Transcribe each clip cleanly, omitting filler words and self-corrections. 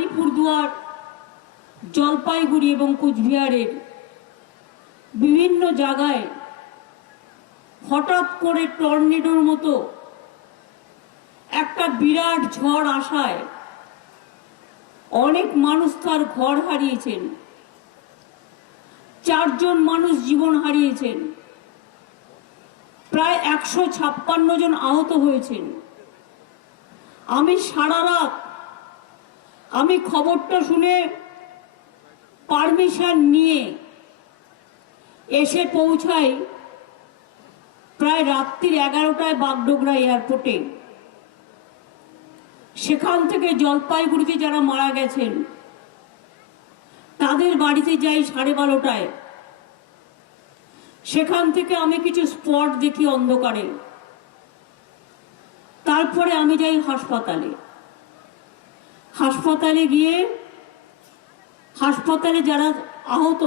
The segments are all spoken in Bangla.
আলিপুরদুয়ার, জলপাইগুড়ি এবং কোচবিহারের বিভিন্ন জায়গায় হঠাৎ করে টর্নেডোর মতো একটা বিরাট ঝড় আসায় অনেক মানুষ তার ঘর হারিয়েছেন, 4 জন মানুষ জীবন হারিয়েছেন, প্রায় 156 জন আহত হয়েছেন। আমি সারা রাত আমি খবরটা শুনে পারমিশন নিয়ে এসে পৌঁছাই প্রায় রাত্রির 11টায় বাগডোগরা এয়ারপোর্টে। সেখান থেকে জলপাইগুড়িতে যারা মারা গেছেন তাদের বাড়িতে যাই 12:30টায়। সেখান থেকে আমি কিছু স্পট দেখি অন্ধকারে, তারপরে আমি যাই হাসপাতালে। হাসপাতালে গিয়ে হাসপাতালে যারা আহত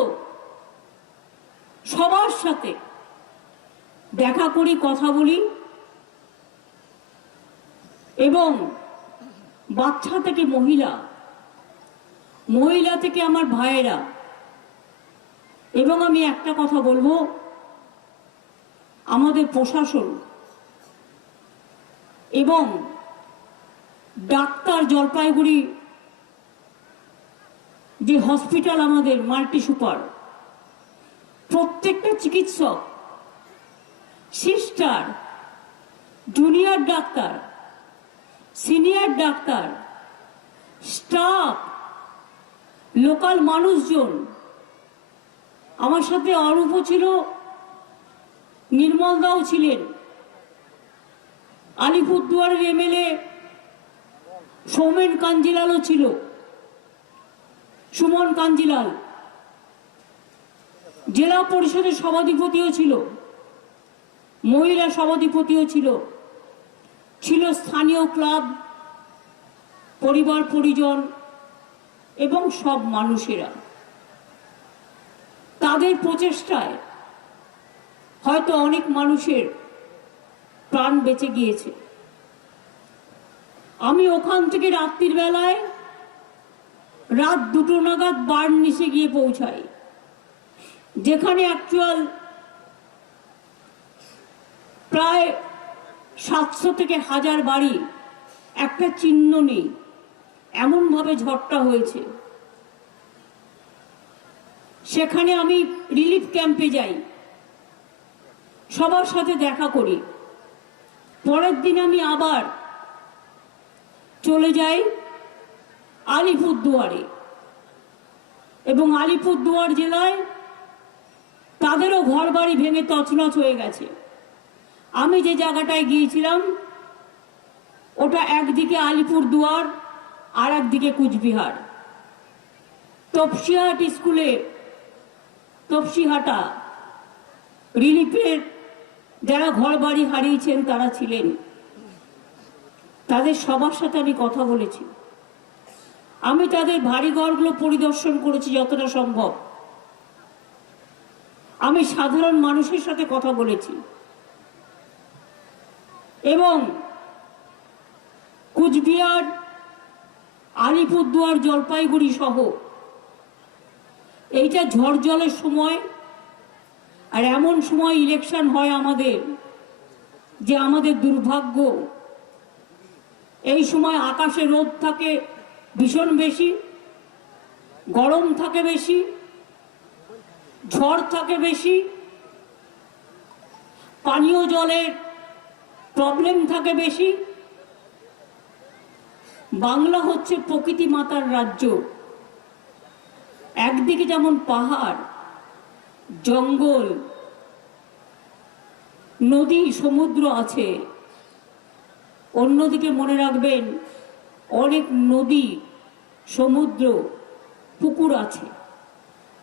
সবার সাথে দেখা করি, কথা বলি, এবং বাচ্চা থেকে মহিলা থেকে আমার ভাইয়েরা। এবং আমি একটা কথা বলবো, আমাদের প্রশাসন এবং ডাক্তার, জলপাইগুড়ি যে হসপিটাল আমাদের মাল্টি সুপার, প্রত্যেকটা চিকিৎসক, sister, junior doctor, senior doctor, staff, local মানুষজন, আমার সাথে অরূপও ছিল, নির্মল দাও ছিলেন, আলিপুরদুয়ারের এমএলএ সৌমেন কাঞ্জিলালও ছিল, সুমন কাঞ্জিলাল, জেলা পরিষদের সভাধিপতিও ছিল, মহিলা সভাধিপতিও ছিল, স্থানীয় ক্লাব, পরিবার পরিজন এবং সব মানুষেরা। তাদের প্রচেষ্টায় হয়তো অনেক মানুষের প্রাণ বেঁচে গিয়েছে। আমি ওখান থেকে রাত্রির বেলায় রাত 2টো নাগাদ বার্নিসে গিয়ে পৌঁছাই, যেখানে অ্যাকচুয়াল প্রায় 700 থেকে 1000 বাড়ি, একটা চিহ্ন নেই, এমনভাবে ঝড়টা হয়েছে। সেখানে আমি রিলিফ ক্যাম্পে যাই, সবার সাথে দেখা করি। পরের দিন আমি আবার চলে যাই আলিপুরদুয়ারে, এবং আলিপুরদুয়ার জেলায় তাদেরও ঘর বাড়ি ভেঙে তছনছ হয়ে গেছে। আমি যে জায়গাটায় গিয়েছিলাম ওটা একদিকে আলিপুরদুয়ার আর একদিকে কুচবিহার। তপসিহাট স্কুলে, তপসিহাটা রিলিফের যারা ঘর বাড়ি হারিয়েছেন তারা ছিলেন, তাদের সবার সাথে আমি কথা বলেছি। আমি তাদের ভারী ঘরগুলো পরিদর্শন করেছি যতটা সম্ভব। আমি সাধারণ মানুষের সাথে কথা বলেছি, এবং কুচবিহার, আলিপুরদুয়ার, জলপাইগুড়ি সহ এইটা ঝড় জলের সময়, আর এমন সময় ইলেকশন হয় আমাদের, যে আমাদের দুর্ভাগ্য এই সময় আকাশে রোদ থাকে ভীষণ বেশি, গরম থাকে বেশি, ঝড় থাকে বেশি, পানীয় জলের প্রবলেম থাকে বেশি। বাংলা হচ্ছে প্রকৃতি মাতার রাজ্য। একদিকে যেমন পাহাড়, জঙ্গল, নদী, সমুদ্র আছে, অন্যদিকে মনে রাখবেন অনেক নদী, সমুদ্র, পুকুর আছে।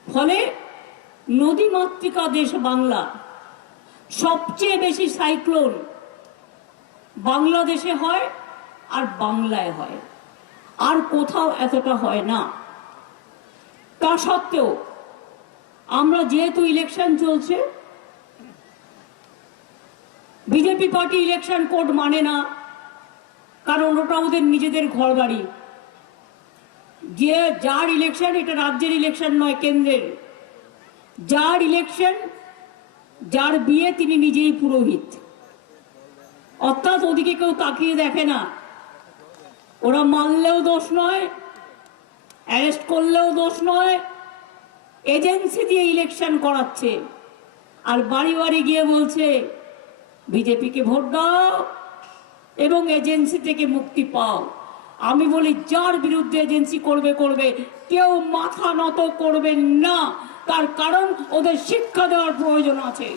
ফলে নদীমাতৃকা দেশ বাংলা। সবচেয়ে বেশি সাইক্লোন বাংলাদেশে হয় আর বাংলায় হয়, আর কোথাও এতটা হয় না। তা সত্ত্বেও আমরা যেহেতু ইলেকশন চলছে, বিজেপি পার্টি ইলেকশন কোড মানে না, কারণ ওটা ওদের নিজেদের ঘর বাড়ি। যে যার ইলেকশন, এটা রাজ্যের ইলেকশন নয়, কেন্দ্রের। যার ইলেকশন, যার বিয়ে, তিনি নিজেই পুরোহিত। অর্থাৎ ওদিকে কেউ তাকিয়ে দেখে না। ওরা মারলেও দোষ নয়, অ্যারেস্ট করলেও দোষ নয়, এজেন্সি দিয়ে ইলেকশন করাচ্ছে। আর বাড়ি বাড়ি গিয়ে বলছে বিজেপিকে ভোট দাও এবং এজেন্সি থেকে মুক্তি পাও। আমি বলি, যার বিরুদ্ধে এজেন্সি করবে করবে, কেউ মাথা নত করবেন না। তার কারণ ওদের শিক্ষা দেওয়ার প্রয়োজন আছে।